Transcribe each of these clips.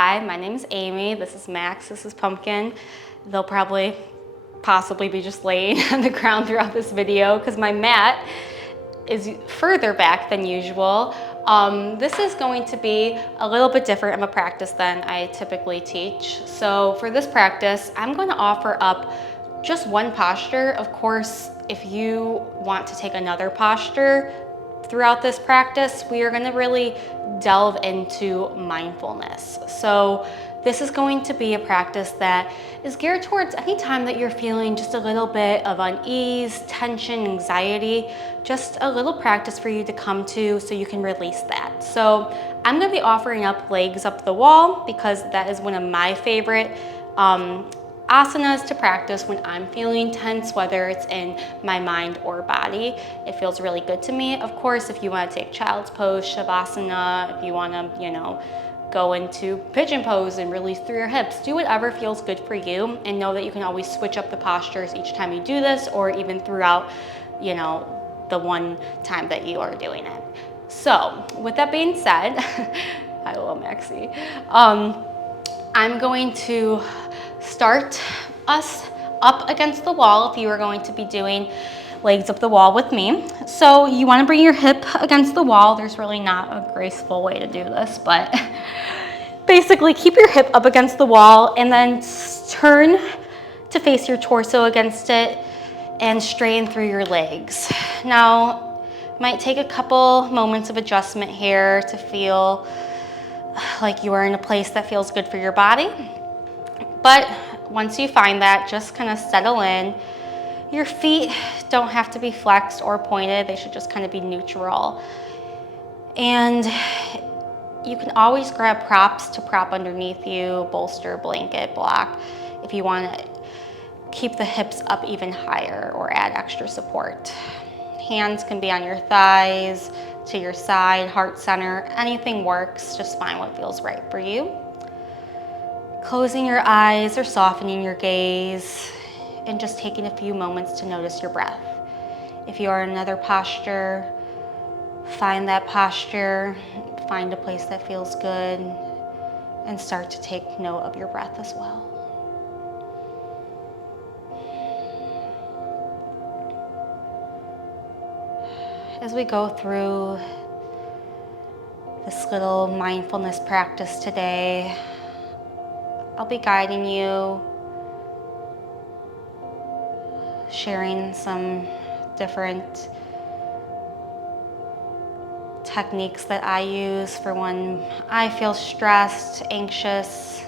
Hi, my name is Amy. This is Max. This is Pumpkin. They'll probably possibly be just laying on the ground throughout this video because my mat is further back than usual. This is going to be a little bit different of a practice than I typically teach. So for this practice, I'm going to offer up just one posture. Of course, if you want to take another posture throughout this practice, we are going to really delve into mindfulness. So this is going to be a practice that is geared towards any time that you're feeling just a little bit of unease, tension, anxiety, just a little practice for you to come to so you can release that. So I'm going to be offering up legs up the wall because that is one of my favorite asanas to practice when I'm feeling tense, whether it's in my mind or body. It feels really good to me. Of course, if you want to take child's pose, shavasana, if you want to, go into pigeon pose and release through your hips, do whatever feels good for you, and know that you can always switch up the postures each time you do this, or even throughout, the one time that you are doing it. So with that being said, hi little Maxie. I'm going to start us up against the wall if you are going to be doing legs up the wall with me. So you want to bring your hip against the wall. There's really not a graceful way to do this, but basically keep your hip up against the wall and then turn to face your torso against it and strain through your legs. Now, it might take a couple moments of adjustment here to feel like you are in a place that feels good for your body. But once you find that, just kind of settle in. Your feet don't have to be flexed or pointed. They should just kind of be neutral. And you can always grab props to prop underneath you, bolster, blanket, block, if you want to keep the hips up even higher or add extra support. Hands can be on your thighs, to your side, heart center, anything works. Just find what feels right for you. Closing your eyes or softening your gaze and just taking a few moments to notice your breath. If you are in another posture, find that posture, find a place that feels good, and start to take note of your breath as well. As we go through this little mindfulness practice today, I'll be guiding you, sharing some different techniques that I use for when I feel stressed, anxious,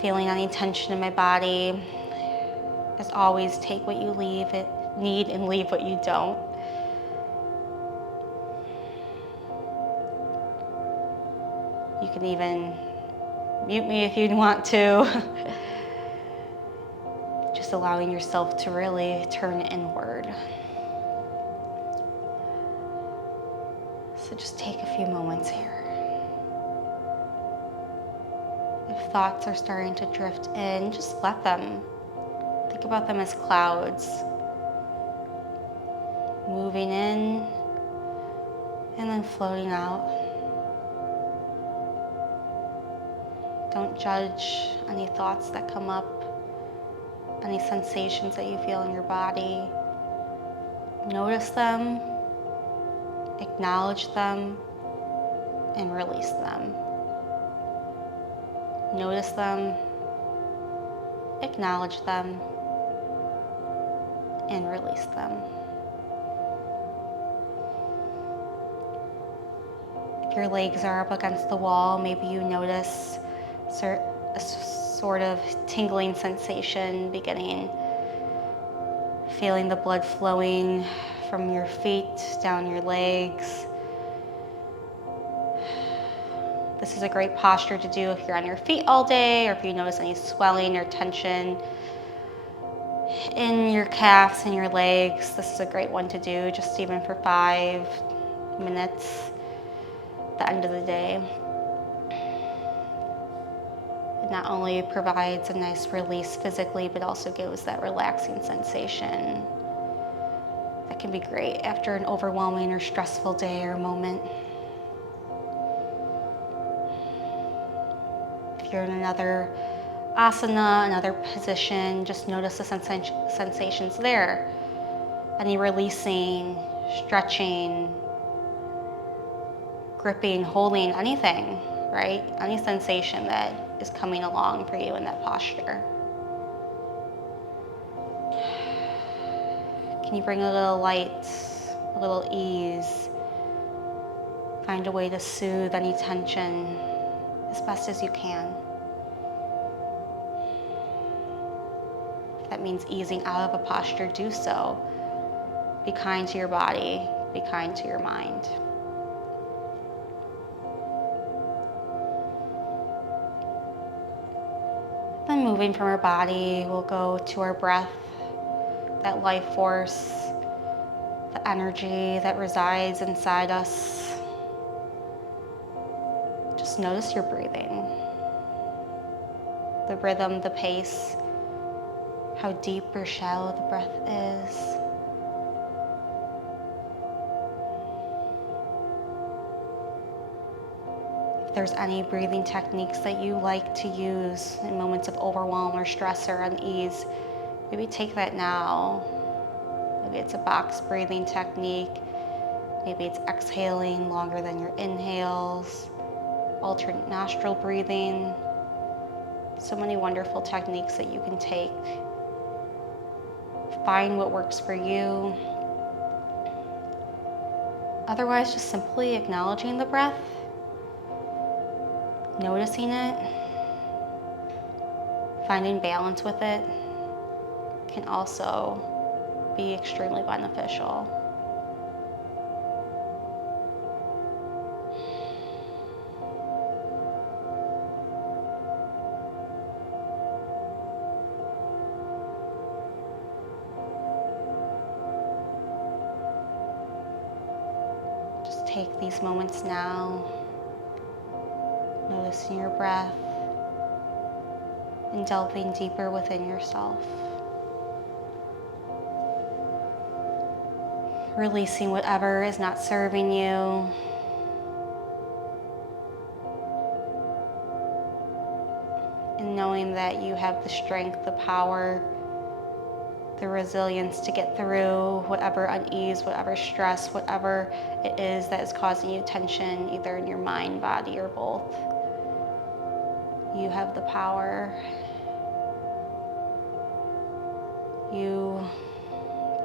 feeling any tension in my body. As always, take what you need and leave what you don't. You can even mute me if you want to. Just allowing yourself to really turn inward. So just take a few moments here. If thoughts are starting to drift in, just let them. Think about them as clouds, moving in and then floating out. Don't judge any thoughts that come up, any sensations that you feel in your body. Notice them, acknowledge them, and release them. Notice them, acknowledge them, and release them. If your legs are up against the wall, maybe you notice a sort of tingling sensation beginning, feeling the blood flowing from your feet down your legs. This is a great posture to do if you're on your feet all day, or if you notice any swelling or tension in your calves and your legs. This is a great one to do, just even for 5 minutes at the end of the day. It not only provides a nice release physically, but also gives that relaxing sensation that can be great after an overwhelming or stressful day or moment. If you're in another asana, another position, just notice the sensations there. Any releasing, stretching, gripping, holding, anything, right? Any sensation that is coming along for you in that posture. Can you bring a little light, a little ease? Find a way to soothe any tension as best as you can. If that means easing out of a posture, do so. Be kind to your body, be kind to your mind. Then moving from our body, we'll go to our breath, that life force, the energy that resides inside us. Just notice your breathing, the rhythm, the pace, how deep or shallow the breath is. If there's any breathing techniques that you like to use in moments of overwhelm or stress or unease, maybe take that now. Maybe it's a box breathing technique. Maybe it's exhaling longer than your inhales, alternate nostril breathing. So many wonderful techniques that you can take. Find what works for you. Otherwise, just simply acknowledging the breath, noticing it, finding balance with it can also be extremely beneficial. Just take these moments now, noticing your breath and delving deeper within yourself. Releasing whatever is not serving you. And knowing that you have the strength, the power, the resilience to get through whatever unease, whatever stress, whatever it is that is causing you tension, either in your mind, body, or both. You have the power. You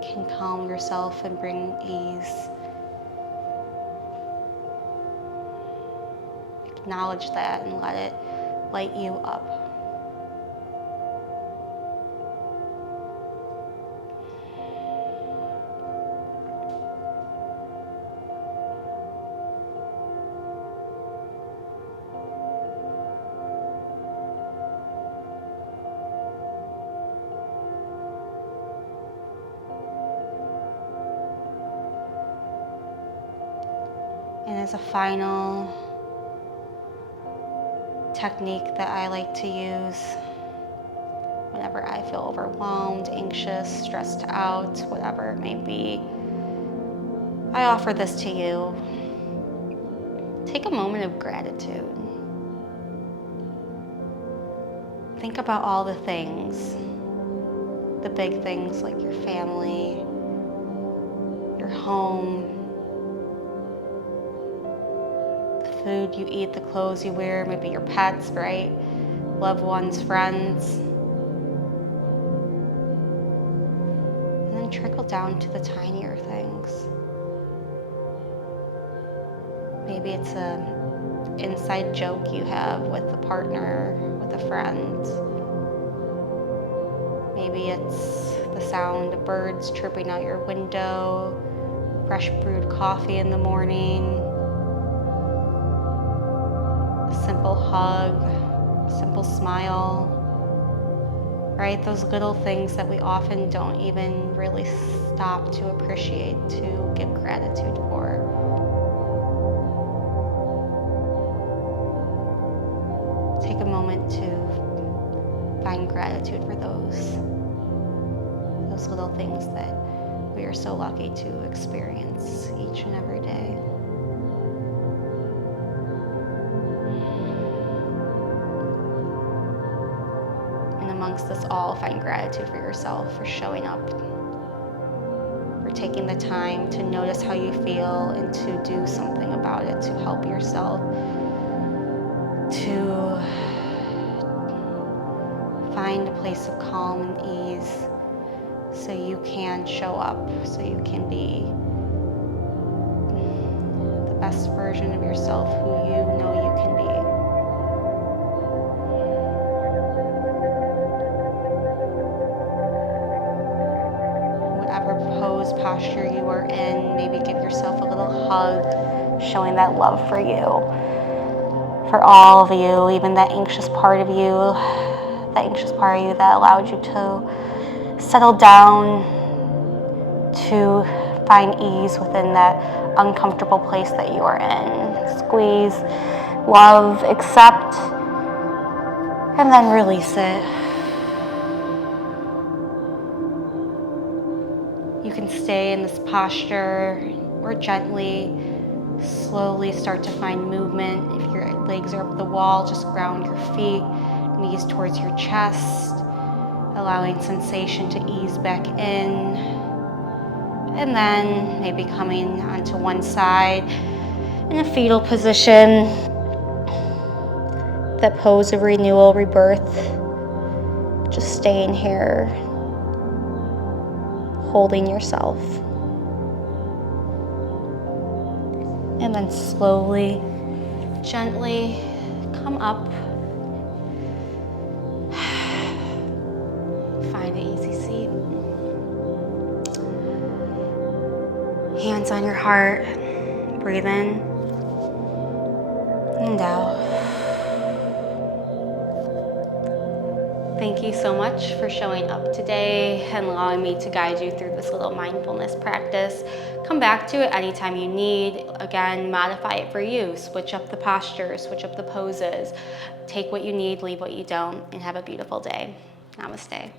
can calm yourself and bring ease. Acknowledge that and let it light you up. And as a final technique that I like to use whenever I feel overwhelmed, anxious, stressed out, whatever it may be, I offer this to you. Take a moment of gratitude. Think about all the things, the big things like your family, your home, food you eat, the clothes you wear, maybe your pets, right? Loved ones, friends. And then trickle down to the tinier things. Maybe it's an inside joke you have with a partner, with a friend. Maybe it's the sound of birds chirping out your window, fresh brewed coffee in the morning, simple hug, simple smile, right? Those little things that we often don't even really stop to appreciate, to give gratitude for. Take a moment to find gratitude for those little things that we are so lucky to experience each and every day. And amongst this all, find gratitude for yourself, for showing up, for taking the time to notice how you feel and to do something about it, to help yourself, to find a place of calm and ease so you can show up, so you can be the best version of yourself who you know you can be. Whatever pose, posture you are in, maybe give yourself a little hug, showing that love for you, for all of you, even that anxious part of you that allowed you to settle down, to find ease within that uncomfortable place that you are in. Squeeze, love, accept, and then release it. You can stay in this posture or gently, slowly start to find movement. If your legs are up the wall, just ground your feet, knees towards your chest, allowing sensation to ease back in. And then maybe coming onto one side in a fetal position, that pose of renewal, rebirth, just staying here, holding yourself. And then slowly, gently come up. Find an easy seat. Hands on your heart. Breathe in and out. Thank you so much for showing up today and allowing me to guide you through this little mindfulness practice. Come back to it anytime you need. Again, modify it for you. Switch up the postures, switch up the poses. Take what you need, leave what you don't, and have a beautiful day. Namaste.